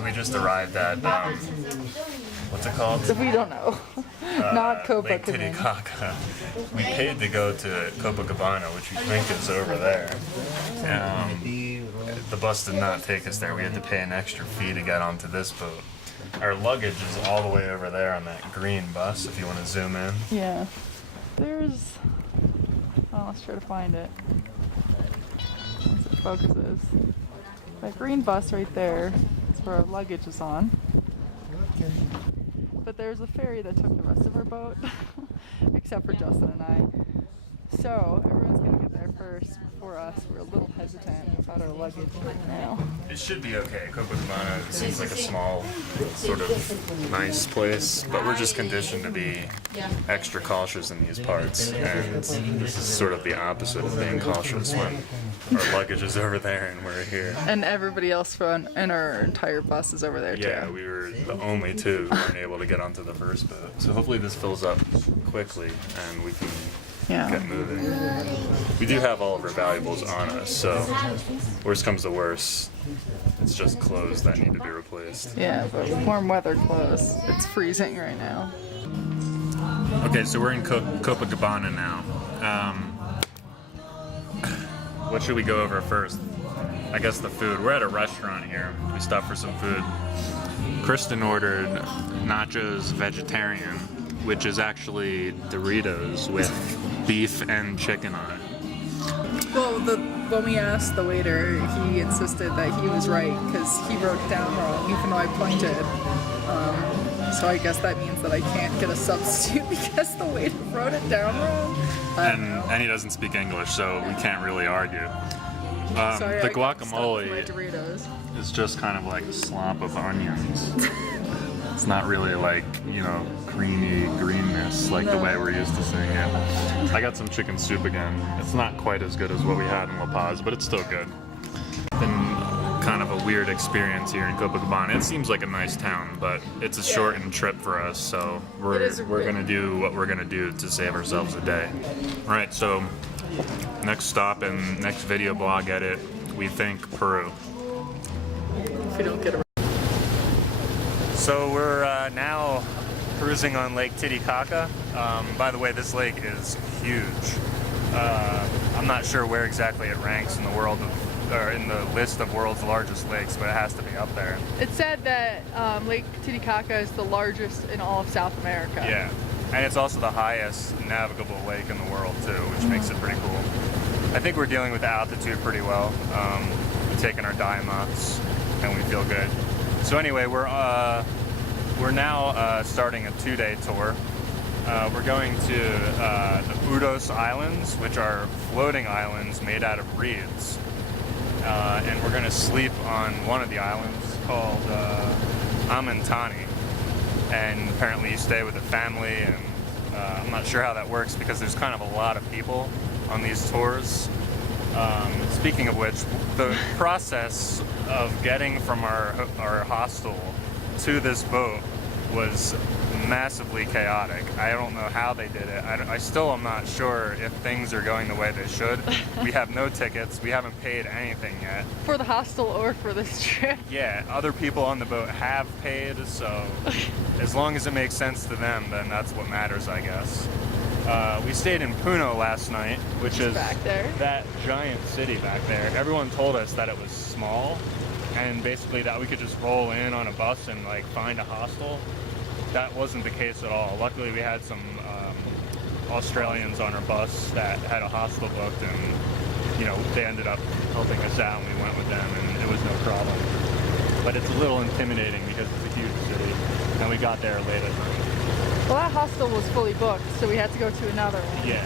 So we just arrived at, what's it called? We don't know. Not Lake Copacabana. Titicaca. We paid to go to Copacabana, which we think is over there. The bus did not take us there. We had to pay an extra fee to get onto this boat. Our luggage is all the way over there on that green bus, if you want to zoom in. Yeah. There's... Oh, let's try to find it. Once it focuses. That green bus right there is where our luggage is on. But there's a ferry that took the rest of our boat, except for Justin and I. So everyone's gonna get there first before us. We're a little hesitant about our luggage right now. It should be okay. Copacabana seems like a small, sort of nice place, but we're just conditioned to be extra cautious in these parts, and this is sort of the opposite of being cautious when our luggage is over there and we're here. And everybody else and our entire bus is over there too. Yeah, we were the only two who weren't able to get onto the first boat. So hopefully this fills up quickly and we can get moving. We do have all of our valuables on us, so worst comes to worst, it's just clothes that need to be replaced. Yeah, but warm weather clothes. It's freezing right now. Okay, so we're in Copacabana now. What should we go over first? I guess the food. We're at a restaurant here. We stopped for some food. Kristen ordered nachos vegetarian, which is actually Doritos with beef and chicken on it. Well, when we asked the waiter, he insisted that he was right because he wrote it down wrong, even though I pointed. So I guess that means that I can't get a substitute because the waiter wrote it down wrong. And he doesn't speak English, so we can't really argue. Sorry, the guacamole Doritos. is just kind of like a slop of onions. It's not really like, you know, creamy greenness like the way we're used to seeing it. I got some chicken soup again. It's not quite as good as what we had in La Paz, but it's still good. Been kind of a weird experience here in Copacabana. It seems like a nice town, but it's a shortened trip for us, so we're gonna do what we're gonna do to save ourselves a day. All right, so next stop and next video blog edit, we think Peru. If we don't get a So we're now cruising on Lake Titicaca. By the way, this lake is huge. I'm not sure where exactly it ranks in the in the list of world's largest lakes, but it has to be up there. It said that Lake Titicaca is the largest in all of South America. Yeah, and it's also the highest navigable lake in the world too, which makes it pretty cool. I think we're dealing with the altitude pretty well. We've taken our Diamox and we feel good. So anyway, we're now starting a 2-day tour. We're going to the Uros Islands, which are floating islands made out of reeds. And we're going to sleep on one of the islands called Amantani. And apparently you stay with a family, and I'm not sure how that works because there's kind of a lot of people on these tours. Speaking of which, the process of getting from our hostel to this boat was massively chaotic. I don't know how they did it. I still am not sure if things are going the way they should. We have no tickets. We haven't paid anything yet. For the hostel or for this trip? Yeah, other people on the boat have paid, so as long as it makes sense to them, then that's what matters, I guess. We stayed in Puno last night, which is back there. That giant city back there. Everyone told us that it was small, and basically that we could just roll in on a bus and like find a hostel. That wasn't the case at all. Luckily, we had some Australians on our bus that had a hostel booked, and you know they ended up helping us out, and we went with them, and it was no problem. But it's a little intimidating because it's a huge city, and we got there late at night. Well, that hostel was fully booked, so we had to go to another one. Yeah.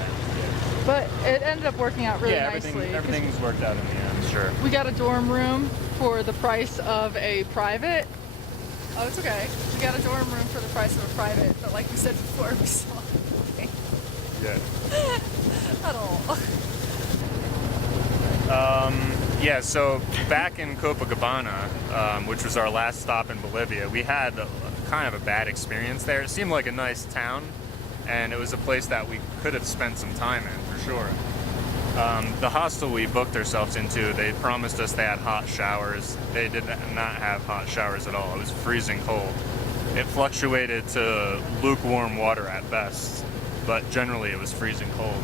But it ended up working out really nicely. Everything's worked out in the end, sure. We got a dorm room for the price of a private. Oh, it's okay. We got a dorm room for the price of a private, but like we said before, we saw nothing. Yeah. At all. Yeah, so back in Copacabana, which was our last stop in Bolivia, we had kind of a bad experience there. It seemed like a nice town, and it was a place that we could have spent some time in, for sure. The hostel we booked ourselves into, they promised us they had hot showers. They did not have hot showers at all. It was freezing cold. It fluctuated to lukewarm water at best, but generally it was freezing cold.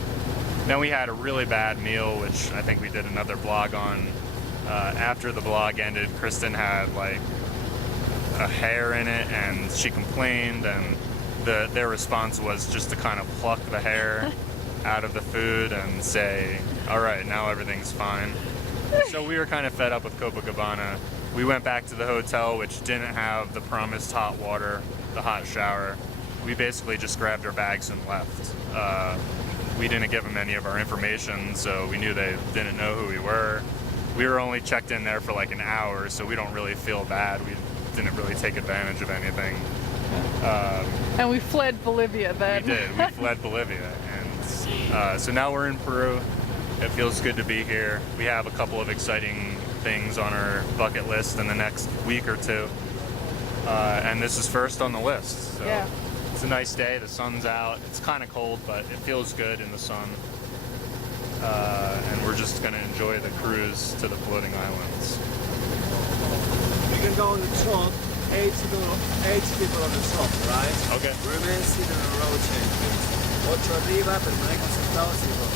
Then we had a really bad meal, which I think we did another vlog on. After the vlog ended, Kristen had like a hair in it, and she complained, and their response was just to kind of pluck the hair out of the food and say, all right, now everything's fine. So we were kind of fed up with Copacabana. We went back to the hotel, which didn't have the promised hot water, the hot shower. We basically just grabbed our bags and left. We didn't give them any of our information, so we knew they didn't know who we were. We were only checked in there for like an hour, so we don't really feel bad. We didn't really take advantage of anything. And we fled Bolivia then. We did. We fled Bolivia. And so now we're in Peru. It feels good to be here. We have a couple of exciting things on our bucket list in the next week or two. And this is first on the list. So Yeah. It's a nice day. The sun's out. It's kind of cold, but it feels good in the sun. And we're just going to enjoy the cruise to the floating islands. You can go on the top, eight people on the top, right? Okay. Remain seated on the road changes. Ocho arriba, permanezcan sentados y dos.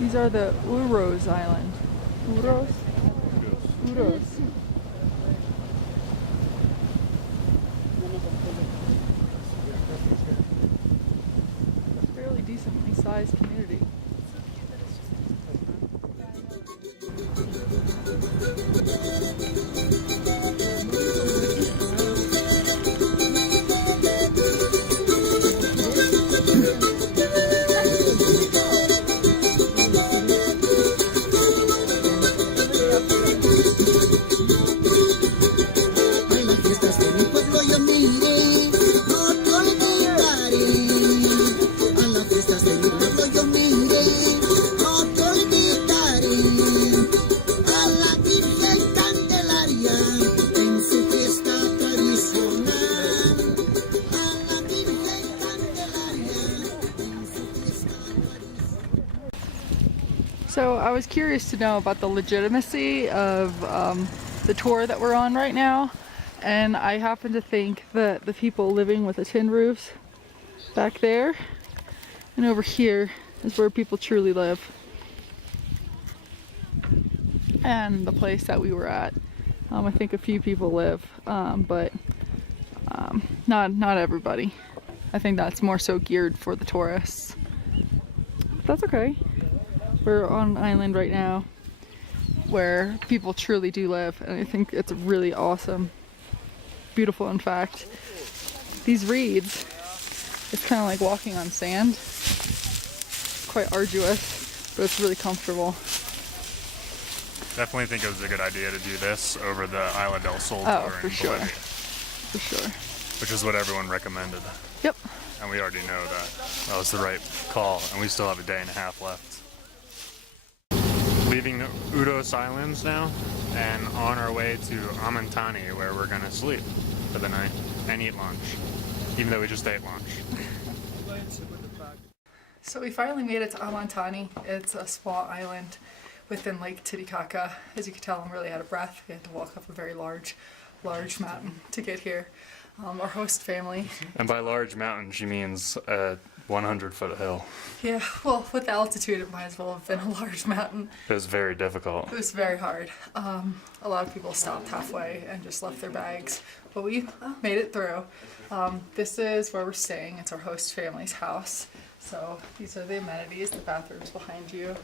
These are the Uros Island. Uros? Uros. Fairly decently sized community. So I was curious to know about the legitimacy of the tour that we're on right now, and I happen to think that the people living with the tin roofs back there and over here is where people truly live. And the place that we were at, I think a few people live, but not everybody. I think that's more so geared for the tourists. But that's okay. We're on an island right now where people truly do live, and I think it's really awesome. Beautiful, in fact. These reeds, it's kind of like walking on sand. It's quite arduous, but it's really comfortable. Definitely think it was a good idea to do this over the Isla del Sol tour for in sure. Bolivia, For sure. which is what everyone recommended. Yep. And we already know that that was the right call, and we still have a day and a half left. Leaving the Uros Islands now, and on our way to Amantani, where we're gonna sleep for the night and eat lunch, even though we just ate lunch. So we finally made it to Amantani. It's a small island within Lake Titicaca. As you can tell, I'm really out of breath. We had to walk up a very large mountain to get here. Our host family. And by large mountain, she means a 100-foot hill. Yeah, well, with altitude, it might as well have been a large mountain. It was very difficult. It was very hard. A lot of people stopped halfway and just left their bags, but we made it through. This is where we're staying. It's our host family's house. So these are the amenities. The bathroom's behind you.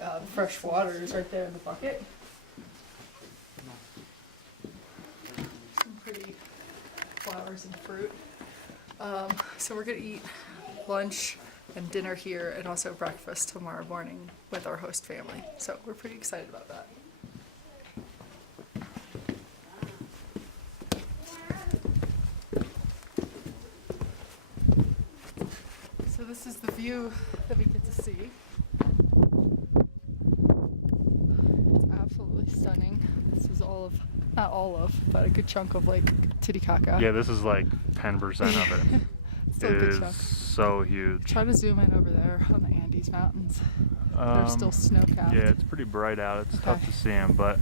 The fresh water is right there in the bucket. Some pretty flowers and fruit. So we're gonna eat lunch and dinner here, and also breakfast tomorrow morning with our host family. So we're pretty excited about that. So this is the view that we get to see. It's absolutely stunning. This is all of, not all of, but a good chunk of Lake Titicaca. Yeah, this is like 10% of it. Still a It good is chunk. so huge. Try to zoom in over there on the Andes Mountains. They're still snow-capped. Yeah, it's pretty bright out. It's tough Okay. to see them, but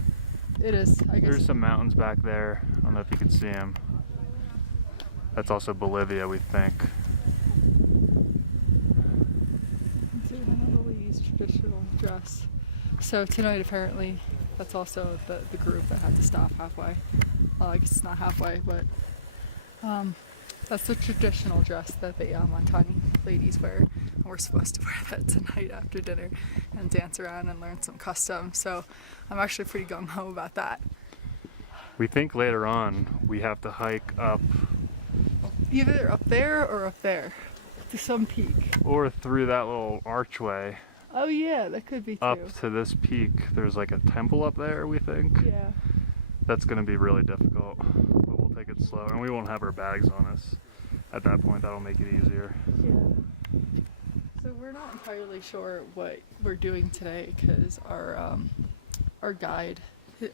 It is, I guess. there's some mountains back there. I don't know if you can see them. That's also Bolivia, we think. Zoom in on Lily's traditional dress. So tonight, apparently, that's also the group that had to stop halfway. Well, I guess it's not halfway, but that's the traditional dress that the Amantani ladies wear. And we're supposed to wear that tonight after dinner and dance around and learn some customs. So I'm actually pretty gung-ho about that. We think later on we have to hike up Either up there or up there to some peak. or through that little archway Oh yeah, that could be too. up to this peak. There's like a temple up there, we think. Yeah. That's going to be really difficult, but we'll take it slow. And we won't have our bags on us at that point. That'll make it easier. Yeah. So we're not entirely sure what we're doing today because our guide,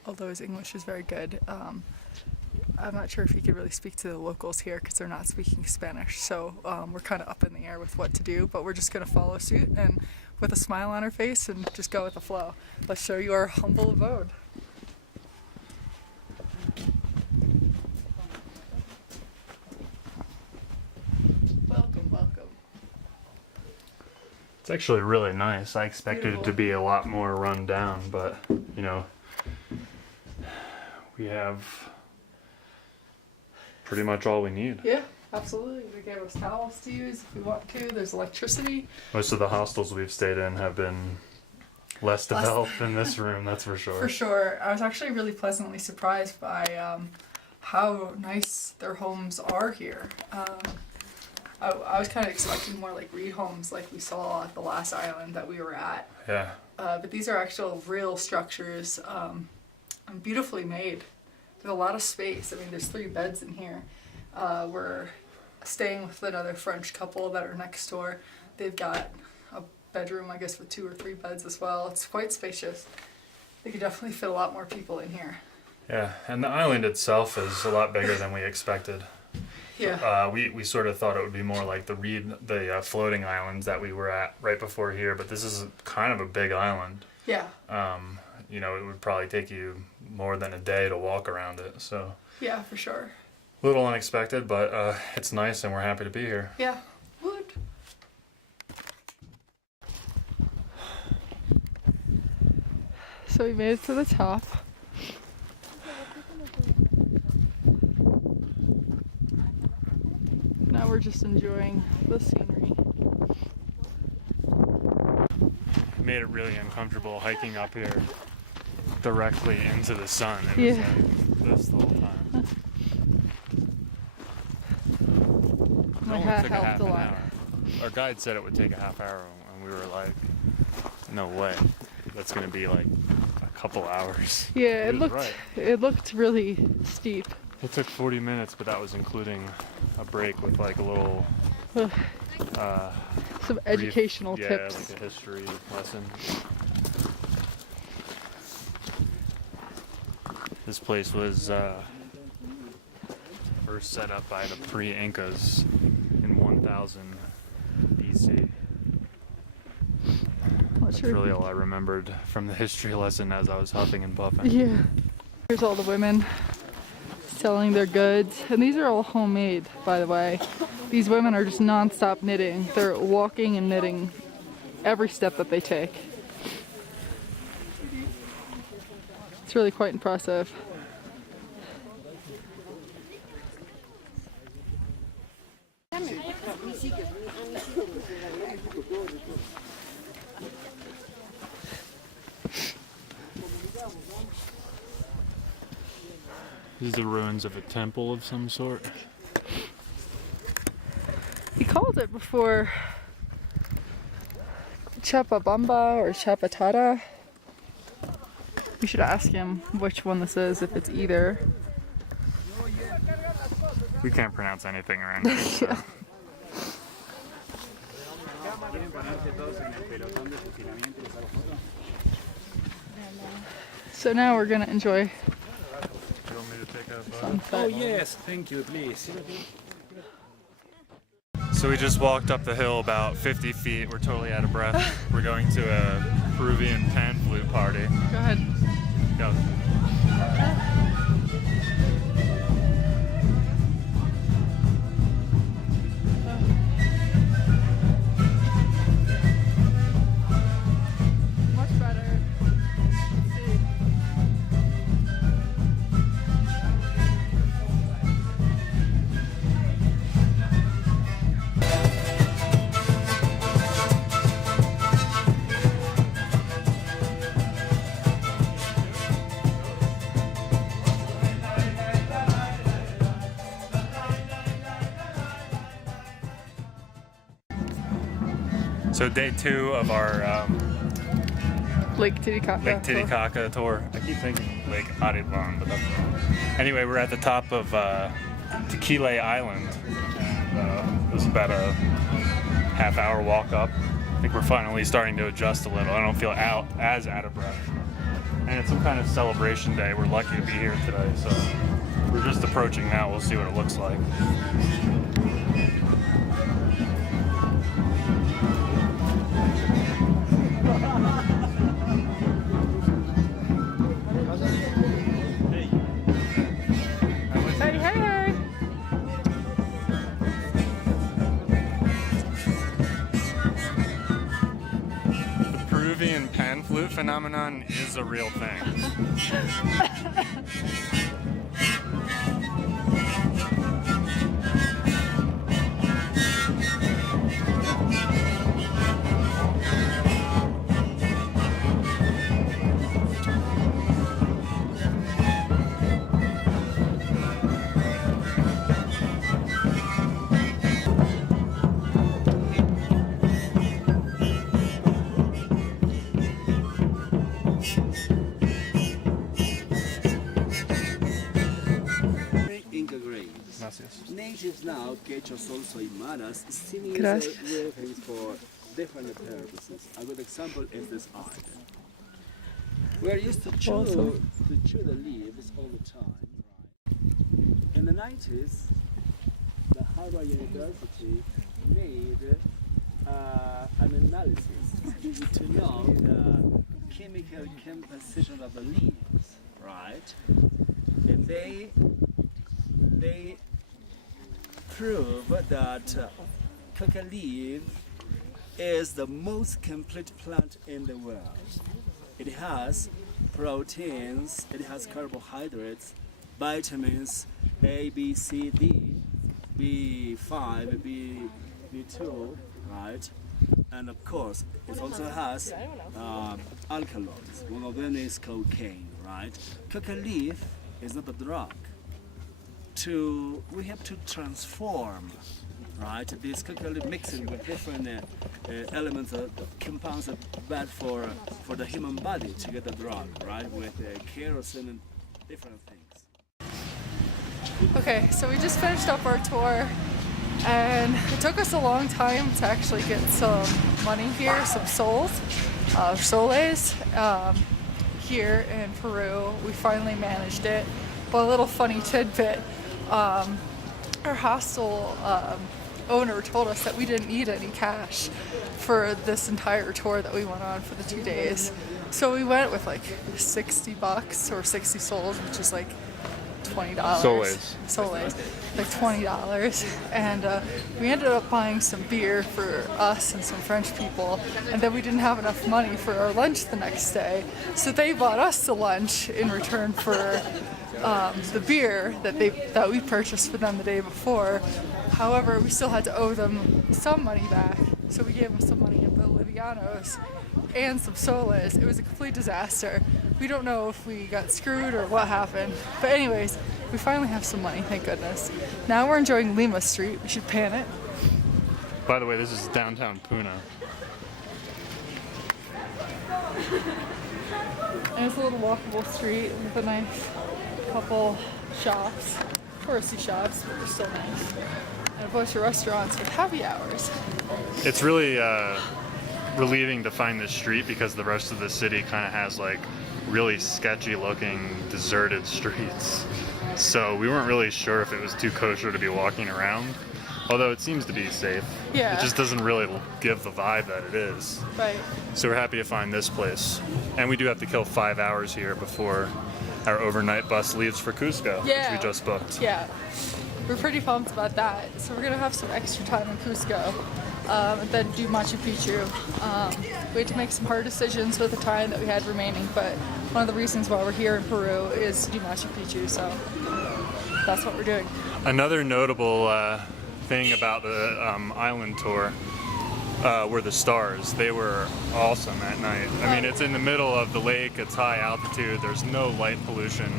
although his English is very good, I'm not sure if he could really speak to the locals here because they're not speaking Spanish. So we're kind of up in the air with what to do, but we're just going to follow suit and with a smile on our face and just go with the flow. Let's show you our humble abode. Welcome, welcome. It's actually really nice. I expected it to be a lot more run down, but you know, we have pretty much all we need. Yeah, absolutely. They gave us towels to use if we want to. There's electricity. Most of the hostels we've stayed in have been less developed than this room, that's for sure. For sure. I was actually really pleasantly surprised by how nice their homes are here. I was kind of expecting more like reed homes like we saw at the last island that we were at. Yeah. But these are actual real structures and beautifully made. There's a lot of space. I mean, there's 3 beds in here. We're staying with another French couple that are next door. They've got a bedroom, I guess, with 2 or 3 beds as well. It's quite spacious. They could definitely fit a lot more people in here. Yeah, and the island itself is a lot bigger than we expected. Yeah. We sort of thought it would be more like the floating islands that we were at right before here, but this is kind of a big island. Yeah. You know, it would probably take you more than a day to walk around it, so. Yeah, for sure. A little unexpected, but it's nice and we're happy to be here. Yeah. Wood. So we made it to the top. Now we're just enjoying the scenery. Made it really uncomfortable hiking up here directly into the sun. It was Yeah. like this the whole time. My It hat took a helped half a an lot. hour. Our guide said it would take a half hour, and we were like, no way. That's going to be like a couple hours. Yeah, He was right. it looked really steep. It took 40 minutes, but that was including a break with like a little Some educational brief, tips. Yeah, like a history lesson. This place was first set up by the pre-Incas in 1000 BC. That's really all I remembered from the history lesson as I was huffing and puffing. Yeah. Here's all the women selling their goods. And these are all homemade, by the way. These women are just non-stop knitting. They're walking and knitting every step that they take. It's really quite impressive. These are the ruins of a temple of some sort. He called it before Chapabamba or Chapatata. We should ask him which one this is, if it's either. We can't pronounce anything around here. So. Yeah. So now we're gonna enjoy You want me to take a photo? sunset. Oh yes, thank you, please. So we just walked up the hill about 50 feet. We're totally out of breath. We're going to a Peruvian pan flute party. Go ahead. Go. Much better. See. So day 2 of our Lake Titicaca. Lake Titicaca tour. I keep thinking Lake Aribon, but that's wrong. Anyway, we're at the top of Tequile Island. And, it was about a half-hour walk up. I think we're finally starting to adjust a little. I don't feel as out of breath. And it's some kind of celebration day. We're lucky to be here today, so we're just approaching now. We'll see what it looks like. Hey, hey, hey! The Peruvian pan flute phenomenon is a real thing. Inca grains. Gracias. Natives now get your salsa y maras, steaming Gracias. the things for different purposes. A good example is this island. We are used to chew, Awesome. the leaves all the time. Right? In the 90s, the Harvard University made an analysis to know the chemical composition of the leaves, right? And they prove that coca leaf is the most complete plant in the world. It has proteins, it has carbohydrates, vitamins A, B, C, D, B5, B2, right? And of course, it also has alkaloids. One of them is cocaine, right? Coca leaf is not a drug. We have to transform, right? This coca leaf mixing with different elements, compounds are bad for the human body to get the drug, right? With kerosene and different things. Okay, so we just finished up our tour, and it took us a long time to actually get some money here, some soles here in Peru. We finally managed it. But a little funny tidbit, our hostel owner told us that we didn't need any cash for this entire tour that we went on for the 2 days. So we went with like $60 or 60 soles, which is like $20. Soles, like $20. And we ended up buying some beer for us and some French people. And then we didn't have enough money for our lunch the next day. So they bought us the lunch in return for the beer that we purchased for them the day before. However, we still had to owe them some money back, so we gave them some money in Bolivianos and some soles. It was a complete disaster. We don't know if we got screwed or what happened, but anyways, we finally have some money, thank goodness. Now we're enjoying Lima Street. We should pan it. By the way, this is downtown Puna. And it's a little walkable street with a nice couple shops, touristy shops, but they're still nice. and a bunch of restaurants with happy hours. It's really relieving to find this street because the rest of the city kind of has like really sketchy looking deserted streets. So we weren't really sure if it was too kosher to be walking around, although it seems to be safe. Yeah. It just doesn't really give the vibe that it is. Right. So we're happy to find this place. And we do have to kill 5 hours here before our overnight bus leaves for Cusco, Yeah. which we just booked. Yeah. We're pretty pumped about that. So we're gonna have some extra time in Cusco, and then do Machu Picchu. We had to make some hard decisions with the time that we had remaining, but one of the reasons why we're here in Peru is to do Machu Picchu, so that's what we're doing. Another notable thing about the island tour were the stars. They were awesome at night. I mean, it's in the middle of the lake, it's high altitude, there's no light pollution.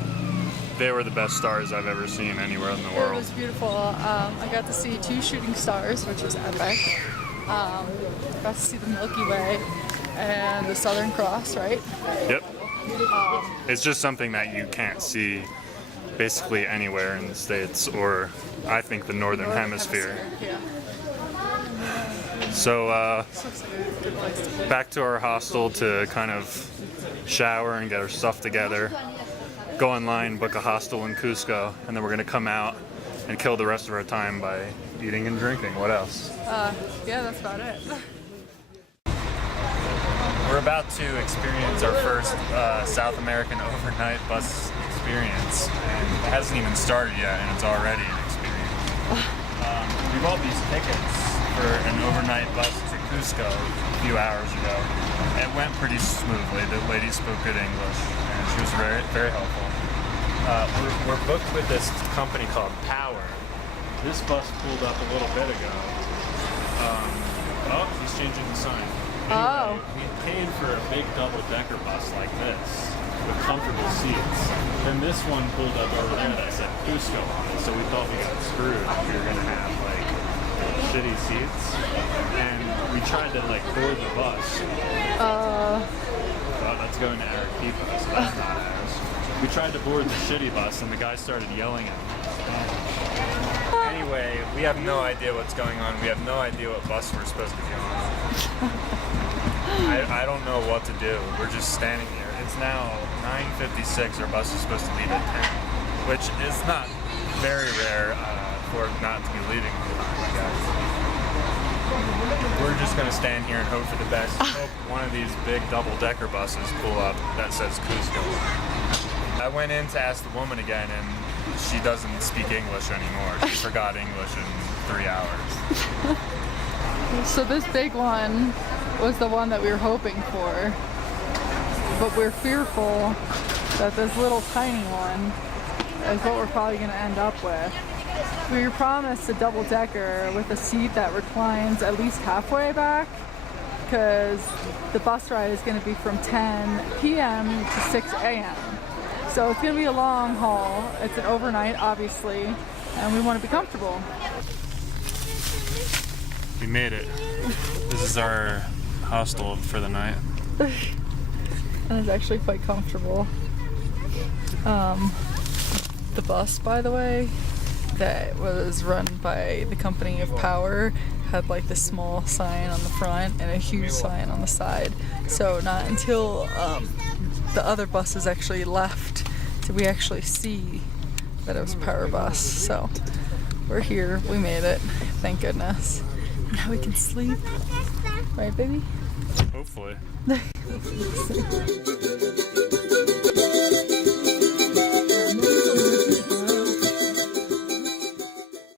They were the best stars I've ever seen anywhere in the It world. was beautiful. I got to see 2 shooting stars, which was epic. Got to see the Milky Way and the Southern Cross, right? Yep. It's just something that you can't see basically anywhere in the States or I think the Northern Hemisphere. Yeah. So This looks like a good place to be. back to our hostel to kind of shower and get our stuff together. Go online, book a hostel in Cusco, and then we're gonna come out and kill the rest of our time by eating and drinking. What else? Yeah, that's about it. We're about to experience our first South American overnight bus experience, and it hasn't even started yet, and it's already an experience. We bought these tickets for an overnight bus to Cusco a few hours ago. It went pretty smoothly. The lady spoke good English, and she was very, very helpful. We're booked with this company called Power. This bus pulled up a little bit ago. Oh, he's changing the sign. Oh. We paid for a big double-decker bus like this with comfortable seats. Then this one pulled up over there that said Cusco on it, so we thought we got screwed. We were gonna have like shitty seats, and we tried to like board the bus. Well, that's going to Arequipa, so that's not ours. We tried to board the shitty bus, and the guy started yelling at me. Anyway, we have no idea what's going on. We have no idea what bus we're supposed to be on. I don't know what to do. We're just standing here. It's now 9:56. Our bus is supposed to leave at 10, which is not very rare for it not to be leaving on time, I guess. We're just going to stand here and hope for the best. Hope one of these big double-decker buses pull up that says Cusco. I went in to ask the woman again, and she doesn't speak English anymore. She forgot English in 3 hours. So this big one was the one that we were hoping for, but we're fearful that this little tiny one is what we're probably going to end up with. We were promised a double-decker with a seat that reclines at least halfway back, because the bus ride is going to be from 10 p.m. to 6 a.m. So it's going to be a long haul. It's an overnight, obviously, and we want to be comfortable. We made it. This is our hostel for the night. And it's actually quite comfortable. The bus, by the way, that was run by the company of Power had like this small sign on the front and a huge sign on the side. So not until the other buses actually left did we actually see that it was a Power bus. So we're here, we made it, thank goodness. Now we can sleep. Right, baby? Hopefully.